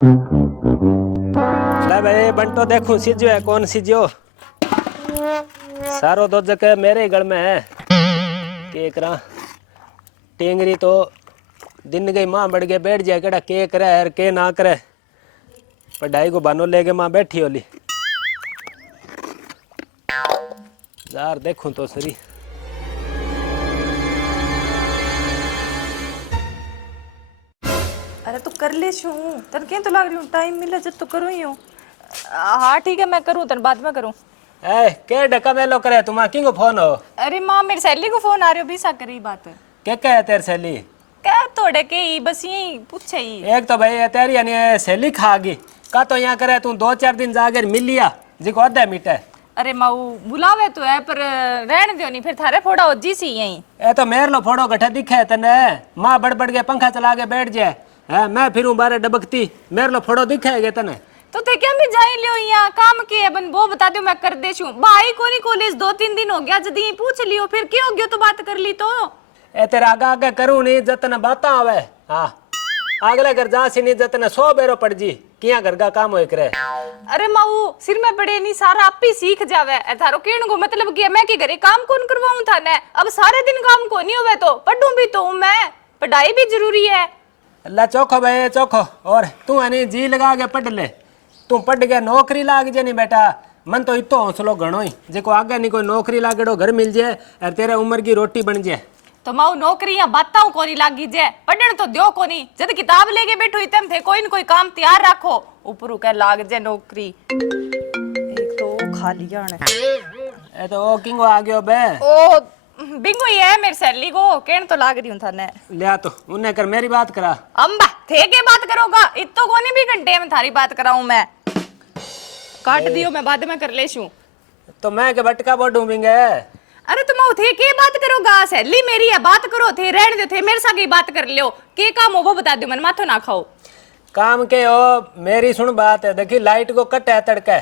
ले भाई बंटो देखूं सीजो है कौन सीजो सारो दो जगह मेरे ही गल में है के करा टेंगरी तो दिन गई माँ बढ़ गए बैठ जाए केड़ा के करे यार के ना करे पढ़ाई को बहानो लेके माँ बैठी होली यार देखूं तो सही अरे तो कर ले शू तन क्या तो लग रही हूँ टाइम मिला जब तो करूँ ही हूँ। हाँ ठीक है मैं करूँ तन बाद में करूँ। ए के डका मेलो करे तुम किंग फोन हो अरे माँ मेरी सहेली को फोन आ रही हो भी सा करी बात के है तेरी सहेली क्या तोड़े के ही बस यही पूछे ही। एक तो भाई तेरी यानी सहेली खागी का तो यहाँ करे तू 2-4 दिन जाकर मिल लिया जिको अद्धा मीठा अरे माऊ बुलावे तो है पर रहने दो नहीं फिर थारे फोड़ा हो जी सी यही। ए तो मेर लो फोड़ो गठा दिखे तने माँ बड़ के पंखा चला के बैठ जाए है मैं फिर बारे डबकती मेरे लो फोड़ो दिखेगे तने तो थे क्या मैं जाई लियो यहाँ काम के है बन वो बता दो मैं कर दे छू भाई कोनी कॉलेज 2-3 दिन हो गया जदी पूछ लियो फिर क्या हो गया तो बात कर ली तो ए तेरा आगे आगे करूं नहीं जतन बाता आवे हाँ अगले घर जा सी नहीं जतन 100 बेरो पड़ जी किया घर का काम होए करे। अरे माऊ सिर में पड़े नहीं सारा आप ही सीख जावे थारो कहने को मतलब कि मैं के घरे काम कौन करवाऊं था ने अब सारे दिन काम को नहीं होवे तो पढ़ूं भी तो मैं पढ़ाई भी जरूरी है। अल्लाह चौखो भाई चौखो और तू है नहीं जी लगा के पढ़ ले तू पढ़ के नौकरी लाग जे नहीं बेटा मन तो इतो हौसलो घणो ही जेको आगे नहीं कोई नौकरी लागेड़ो घर मिल जाए और तेरे उम्र की रोटी बन जाए तो माऊ नौकरी या बाताओं कोनी लागी जे पढ़न तो दियो कोनी जद किताब लेके बैठो इतम थे कोई न कोई काम तैयार रखो ऊपरू के लाग जे नौकरी एक तो खा लिया ने ए तो ओ किंगो आ गयो बे ओ बिंगो ही है मेरी सहेली को कहन तो लाग रही हूं थाने लिया तो उन्हें कर मेरी बात करा अम्बा थे के बात करोगा इतो कोनी भी घंटे में थारी बात कराऊं मैं काट दियो मैं बाद में कर लेशूं तो मैं के बटका बोडू बिंगे अरे तुम थे के बात करोगा सहेली मेरी है बात करो थे रहने दो थे मेरे साथ ही बात कर लियो के काम हो वो बता दो मन माथो ना खाओ काम के हो मेरी सुन बात है देखी लाइट को कट है तड़के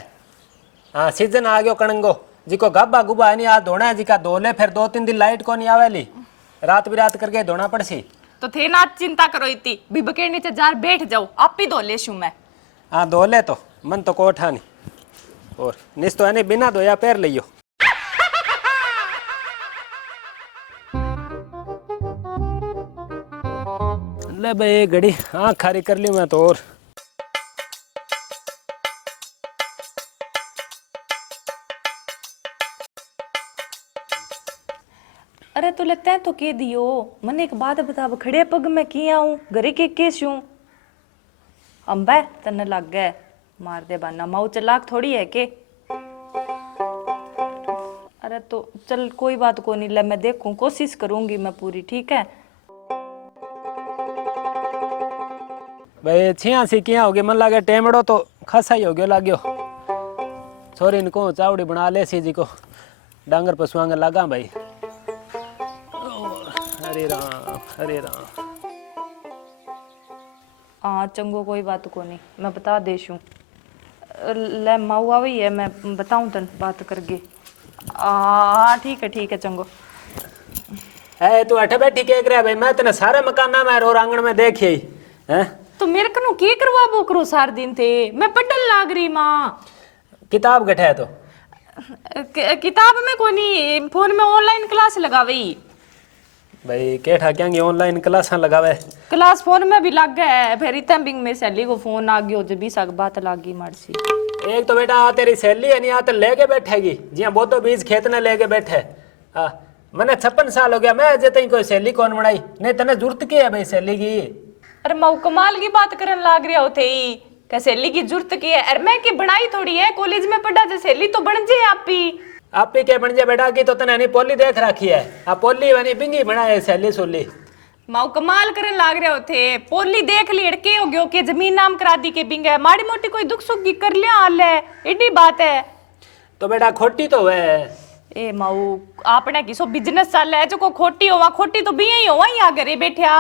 हाँ सीजन आ गयो कणंगो जिको गाबा गुबा नहीं आ धोना है जिका धोले फिर 2-3 दिन लाइट को नहीं आवेली रात बिरात करके धोना पड़सी तो थे ना चिंता करो इतनी बिब के नीचे जार बैठ जाओ आप ही धो ले शू मैं हाँ धोले तो मन तो कोठा नहीं और निस तो है नहीं बिना धोया पैर लियो ले भाई घड़ी आँख खारी कर ली मैं तो और अरे तो लगता है तो के दियो मन एक बात बता खड़े पग में की आऊं घरे के शू अम्बे तने लग गए मार दे बाना माऊ चलाक थोड़ी है के अरे तो चल कोई बात को नहीं ले मैं देखूं कोशिश करूंगी मैं पूरी ठीक है। भाई छियासी किया हो गया मन लागे टेमड़ो तो खासा ही हो गयो लाग्यो छोरी इनको चावड़ी बना ले सी जी को डांगर पशुआंगर लगा भाई हरे राम हरे राम हाँ चंगो कोई बात को नहीं मैं बता देशू ले माऊ आई है मैं बताऊं तन बात करके हाँ ठीक है चंगो है तू अठे बैठी के करे भाई मैं तेने सारे मकाना में और आंगन में देखी हैं तो मेरे कनु के करवा बो करो सार दिन थे मैं पढ़न लाग रही माँ किताब गठे तो किताब में कोनी फोन में ऑनलाइन क्लास लगावी भाई के ठाक्यांगी ऑनलाइन क्लासा लगावे क्लास फोन में भी लग गए फिर इतने बिंग मेरी सहेली को फोन आ गयो जब भी सक बात लागी मरसी एक तो बेटा तेरी सहेली है नहीं आ तो लेके बैठेगी जिया बोतो बीज खेत ने लेके बैठे हाँ मैंने 56 साल हो गया मैं अजय तक कोई सहेली कौन बनाई नहीं तने जरूरत की है भाई सहेली की अरे मऊ कमाल की बात करने लाग रहा होते ही क्या सहेली की जरूरत की है अरे मैं की बनाई थोड़ी है कॉलेज में पढ़ा जो सहेली तो बन जे आप ही के बन जाए बेटा की तो तने नहीं पोली देख रखी है आ पोली बनी बिंगी बनाए सहेली सोली माऊ कमाल करने लाग रहे होते पोली देख ली अड़के हो गयो के जमीन नाम करा दी के बिंगे माड़ी मोटी कोई दुख सुख की कर लिया हाल है एडी बात है तो बेटा खोटी तो है ए माऊ आपने किसो बिजनेस चल है जो को खोटी होवा खोटी तो भी ही होवा यहाँ घरे बैठा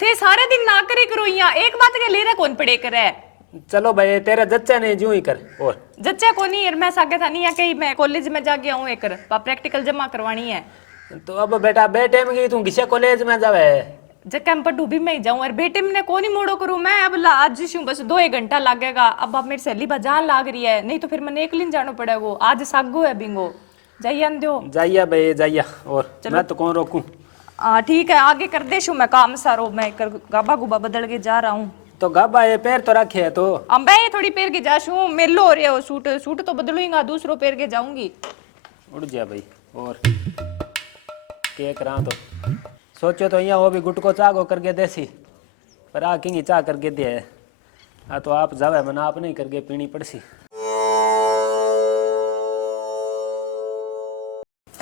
थे सारे दिन ना करे करो यहाँ एक बात के ले रहा कौन पड़े करे चलो भाई तेरा जच्चा नहीं जू ही कर और जच्चा को नहीं यार मैं सागे था नहीं या कहीं मैं कॉलेज में जा गया हूँ एक प्रैक्टिकल जमा करवानी है तो अब बेटा बे टाइम की तू किसे कॉलेज में जावे जब कैंपर डूबी मैं ही जाऊं और बेटे मैंने कौन ही मोड़ो करूं मैं अब आज जिसू बस 2 1 घंटा लगेगा अब मेरी सहेली बाजार लाग रही है नहीं तो फिर मैंने एक दिन जाना पड़ेगा आज सागो है बिंगो जाइए दो जाइया भाई जाइया, और मैं तो कौन रोकूं। ठीक है आगे कर दे शू मैं काम सारो मैं गाबा गुबा बदल के जा रहा हूँ तो गाबा ये पैर तो रखे है तो अम्बे ये थोड़ी पैर के जा शू मेलो हो रही है सूट सूट तो बदलूंगा दूसरो पैर के जाऊंगी उड़ जा भाई। और के करा तो सोचो तो यहाँ वो भी गुटको चाह को करके देसी पर आ किंगी चाह करके दे है आ तो आप जावे मना आप नहीं करके पीनी पड़सी।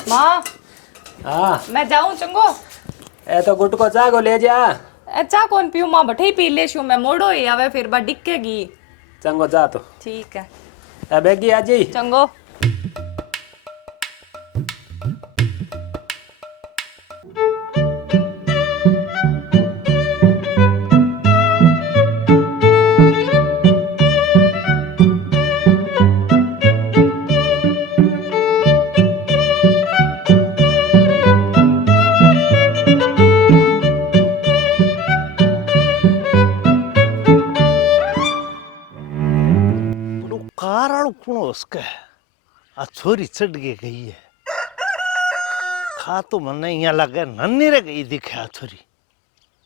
माँ हाँ मैं जाऊं चंगो ए तो गुटको चाह को ले जा। अच्छा कौन पीऊ माँ बठे ही पी ले शू मैं मोड़ो ही आवे फिर बा डिक्केगी चंगो जा तो ठीक है ए बेगी आज ही चंगो काराड़ू कुणो उसका आ छोरी चढ़ के गई है खा तो मन यहाँ लगे नन्नी रे गई दिखे आ छोरी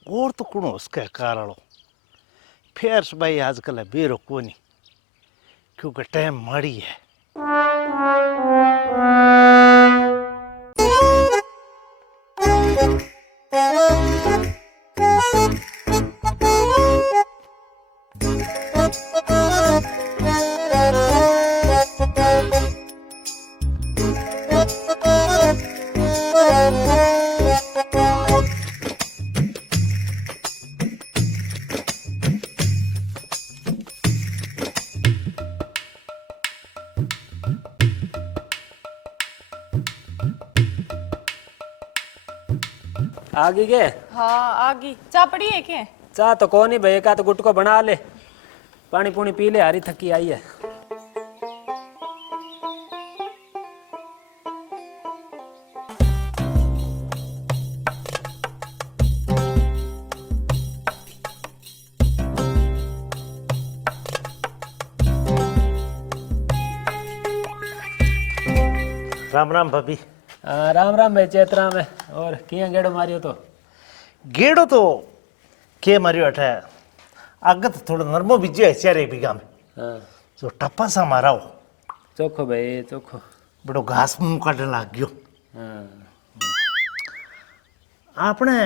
और तो कुणो उसका है काराड़ो फेर भाई आजकल है बेरो कोनी क्योंकि टाइम माड़ी है। आगे के हाँ आगी चाह पड़ी है क्या चाह तो कौन ही भाई का तो गुटको बना ले पानी पूनी पी ले हरी थकी आई है। राम राम भाभी। राम राम भाई चेतरा में और किया गेड़ो मारियो तो गेड़ो तो के मारियो अठे आगे तो थोड़ा नरमो बीजे है चारे बीघा में हाँ जो टप्पा सा मारा हो चोखो भाई चोखो बड़ो घास मुंह काटने लग गयो। हाँ आपने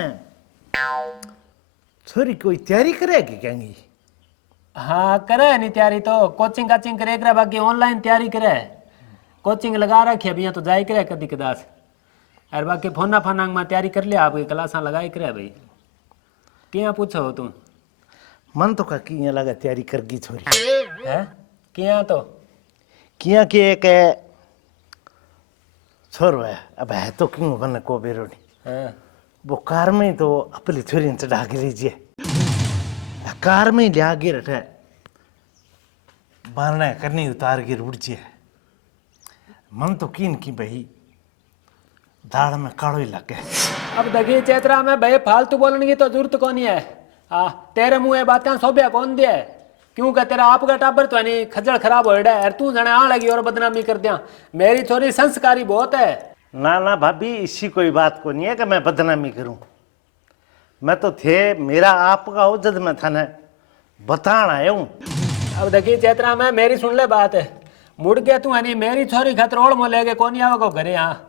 छोरी कोई तैयारी करे कि कहेंगी। हाँ करे नहीं तैयारी तो कोचिंग काचिंग करे करे बाकी ऑनलाइन तैयारी करे कोचिंग लगा रखी अभी तो जाई करे कदी कदास और बाकी फोना फाना में तैयारी कर लिया आपकी क्लासा लगाई करे भाई क्या पूछो हो तुम मन तो का किया लगा तैयारी कर गई छोरी है क्या तो किया कि एक छोरो है अब है तो क्यों बने को बेरो नहीं हाँ वो कार में तो अपनी छोरी चढ़ा के लीजिए कार में लिया के रखे बारना करनी उतार के रुड़ जिए मन तो कीन की भाई दाढ़ में काड़ो ही लग गए। अब देखिए चेतरा में भाई फालतू बोलने की तो जरूरत कौन है तेरे मुंह ये बातें सोभ्या कौन दिया क्योंकि तेरा आपका टाबर तो नहीं खजल खराब हो रहा है तू जाने आ लगी और बदनामी कर दिया मेरी छोरी संस्कारी बहुत है। ना भाभी इसी कोई बात को नहीं है कि मैं बदनामी करूं मैं तो थे मेरा आपका हो जब मैं थाने बताना आया हूं। अब देखिए चेतरा में मेरी सुन ले बात है मुड़ के तू है नहीं मेरी छोरी खतरोड़ में लेके कौन आवे को घरे यहाँ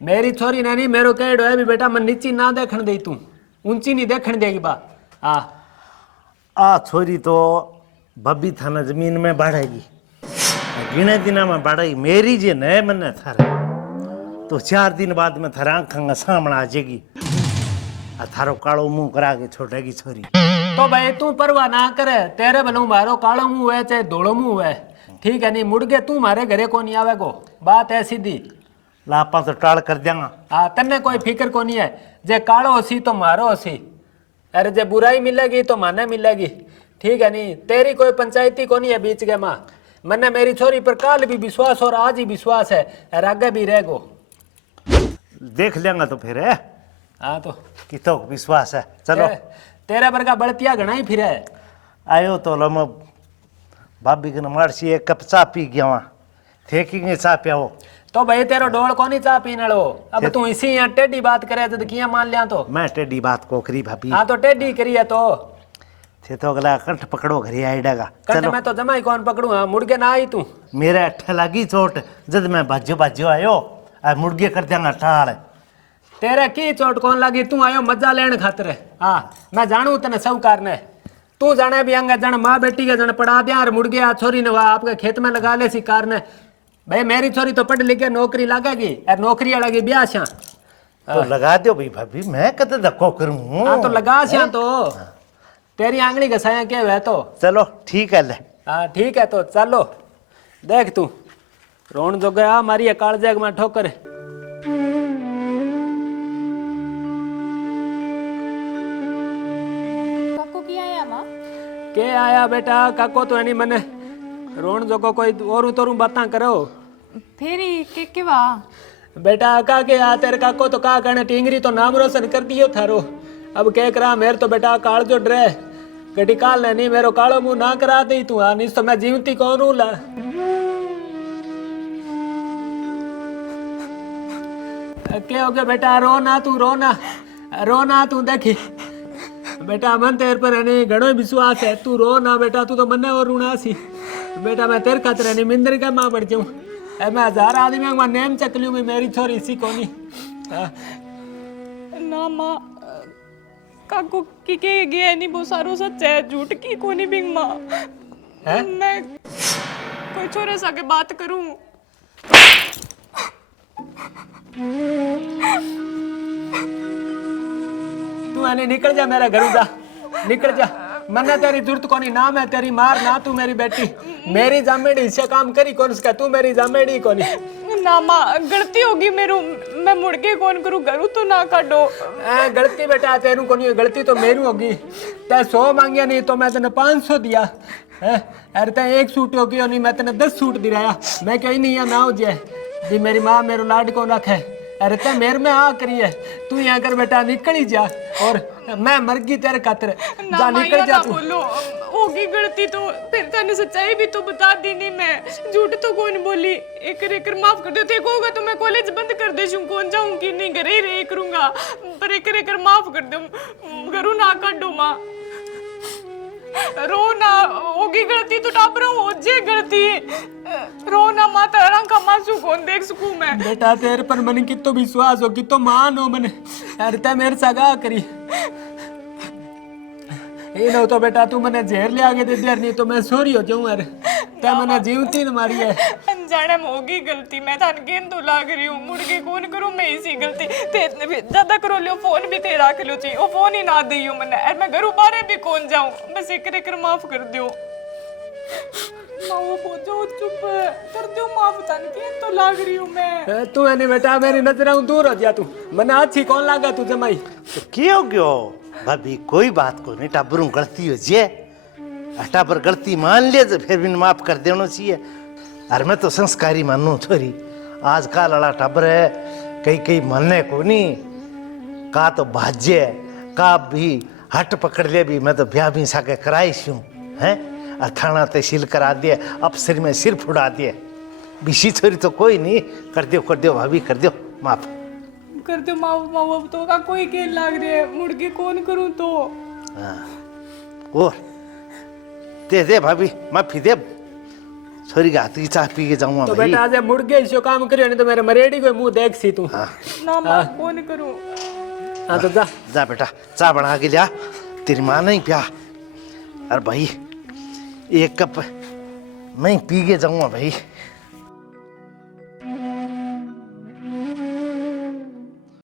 मेरी छोरी ने नहीं मेरो कह डो है भी बेटा मैं नीची ना देखने दे तू ऊंची नहीं देखने देगी बा हाँ आ छोरी तो बब्बी थाना जमीन में बढ़ेगी गिने दिना में बढ़ेगी मेरी जे नए मन थारे तो 4 दिन बाद में थारा आंखा सामने आ जाएगी थारो कालो मुंह करा के छोड़ेगी छोरी। तो भाई तू परवाह ना करे तेरे बलू मारो कालो मुंह है चाहे धोलो मुंह है ठीक है नहीं मुड़ के तू मारे घरे को नहीं आवे को बात है सीधी लापा तो टाल कर देंगा। हाँ तन्ने कोई फिक्र को नहीं है जे कालो होसी तो मारो होसी अरे जे बुराई मिलेगी तो माने मिलेगी ठीक है नहीं तेरी कोई पंचायती को नहीं है बीच के माँ मन्ने मेरी छोरी पर काल भी विश्वास और आज ही विश्वास है और आगे भी रहेगो देख लेंगा तो फिर है हाँ तो कितो विश्वास है। चलो तेरे पर का बड़तिया घना ही फिर है। आयो तो लो मैं भाभी के मारसी एक कप चाय पी गया वहाँ थे कि चाय पियाओ तो भाई तेरो डोल कोनी चाह पीने लो। अब तू इसी यहाँ टेढ़ी बात करे तो किया मान लिया तो। मैं टेढ़ी बात को करी भाभी। हाँ तो टेढ़ी करी है तो थे तो अगला कंठ पकड़ो घरे आईडेगा। कंठ में तो जमा ही कौन पकड़ू। हाँ मुड़के ना आई तू। मेरे अट्ठे लगी चोट जब मैं बाजो बाजो आयो आ मुर्गे कर देंगा ठाल। तेरे की चोट कौन लगी। तू आयो मजा लेने खातिर। हाँ मैं जानू तेने साहूकार ने। तू जाने भी अंगे जन माँ बेटी के जन पढ़ा दिया और मुड़ गया छोरी ने वह आपके खेत में लगा ले सी कार ने। भाई मेरी छोरी तो पढ़ लिख के नौकरी लागेगी और नौकरी अलग ब्याह श्या तो लगा दो भाई भाभी मैं कदे धक्को करूं। हाँ तो लगा श्या तो तेरी आंगली घसाया के है तो। चलो ठीक है ले। हाँ ठीक है तो चलो देख तू रोन जो गया हमारी काल जग में ठोकर। काको की आया माँ? के आया बेटा काको तो नहीं मने रोन जो को कोई और तोरू बातें करो फिर के वाह बेटा का के आ तेरे काको तो का कहने टिंगरी तो नाम रोशन कर दियो थारो। अब के करा मेरे तो बेटा काल जो डरे गटी काल ने नहीं मेरो कालो मुंह ना करा दी तू। हाँ नहीं तो मैं जीवती कौन हूँ ला। के हो गया बेटा रोना तू रोना तू देखी बेटा मन तेरे पर है घणो विश्वास है। तू रो ना बेटा तू तो मन्ने और रूना सी बेटा। मैं तेरे खातर नहीं मिंदर का मां बढ़ जाऊं। मैं 1000 आदमी में नेम चक लूं मेरी छोरी इसी कोनी। ना माँ काको की के गया नहीं वो सारो सच है झूठ की कोनी बिंग माँ। है मैं कोई छोरे सा के बात करूं। तू आने निकल जा मेरा घर जा निकल जा। मन्ने तेरी जरूरत कोनी ना मैं तेरी मार ना तू मेरी बेटी। मेरी जामेड़ी इससे काम करी कौन उसका तू मेरी जामेड़ी कोनी। ना माँ गलती होगी मेरू मैं मुड़ के कौन करूं घरू तो ना काटो। गलती बेटा तेरू कोनी गलती तो मेरू होगी। ते 100 मांगिया नहीं तो मैं तेने 500 दिया है। अरे ते 1 सूट होगी नहीं मैं तेने 10 सूट दिलाया। मैं कहीं नहीं है ना हो जाए जी मेरी माँ मेरो लाड को रखे। अरे ते मेरे में आ करी है तू यहाँ कर बेटा निकल ही जा और मैं मर गई तेरे खातिर। जा निकल जा तू। बोलो होगी गलती तो फिर तने सच्चाई भी तो बता दी नहीं मैं झूठ तो कौन बोली। एक माफ कर दो थे होगा तो मैं कॉलेज बंद कर दे कौन जाऊं कि नहीं घरे ही रह करूंगा। पर एक माफ कर दो घरू ना काटो माँ। रो ना होगी गलती तो टापरो हो जे गलती रो ना माता रंगा मासू कौन देख सकूं मैं। बेटा तेरे पर मन की तो विश्वास हो कि तो मान हो मने। अरे ते मेरे सगा करी ये न तो बेटा तू मने जहर ले आगे दे देर नहीं तो मैं सोरी हो जाऊं। अरे ते मने जीवती न मारी है। अनजाने में होगी गलती मैं थान गेंद तो लाग रही हूँ मुड़ के कौन करूँ मैं इसी गलती ते ज्यादा करो लियो फोन भी ते रख लो चाहिए वो फोन ही ना दियो मैंने और मैं घरों बाहर भी कौन जाऊं बस एक माफ कर दियो। माँ वो बोझो चुप कर दियो माफ थान गेंद तो लाग रही हूँ मैं। तू है नहीं बेटा मेरी नजरों दूर हो जा तू मने अच्छी कौन लागा तू जमाई। तो क्यों क्यों भाभी कोई बात को नहीं टाबरू गलती हो जे टाबर गलती मान ले तो फिर भी माफ कर देना चाहिए। अरे मैं तो संस्कारी मानू छोरी आजकल वाला टाबर है कई मानने को नहीं का तो भाज्य का भी हट पकड़ ले भी मैं तो ब्याह भी साके कराईश हूँ हैं और थाना तहसील करा दिए अफसर में सिर फुड़ा दिए बिशी छोरी तो कोई नहीं कर दियो भाभी कर दियो माफ कर दो माफ तो का कोई के लाग रही है मुड़ के कौन करूँ तो। हाँ और दे भाभी माफी दे छोरी के हाथ की चाय पी के जाऊंगा तो भाई। बेटा आज मुड़ गए इसो काम करियो नहीं तो मेरे मरेडी को मुंह देख सी तू। ना माँ कौन करूँ। हाँ तो जा जा बेटा चाय बना के लिया तेरी माँ नहीं पिया। अरे भाई 1 कप मैं पी के जाऊंगा भाई।